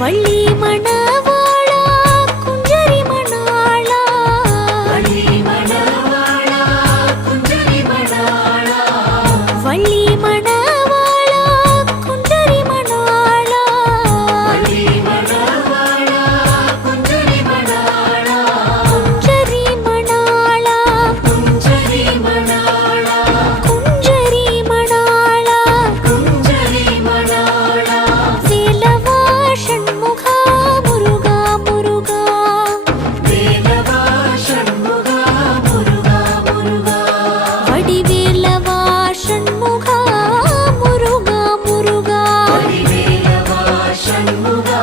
வள்ளி மணவாளா குஞ்சரி மணாளா வள்ளி மணவாளா குஞ்சரி மணாளா வள்ளி மணவாளா குஞ்சரி மணாளா வள்ளி மணவாளா குஞ்சரி மணாளா குஞ்சரி மணாளா குஞ்சரி மணாளா குஞ்சரி மணாளா குஞ்சரி மணாளா வேலவா ஷண்முகா முருகா முருகா வேலவா ஷண்முகா முருகா முருகா வடிவேலவா ஷண்முகா முருகா முருகா வடிவேலவா ஷண்முகா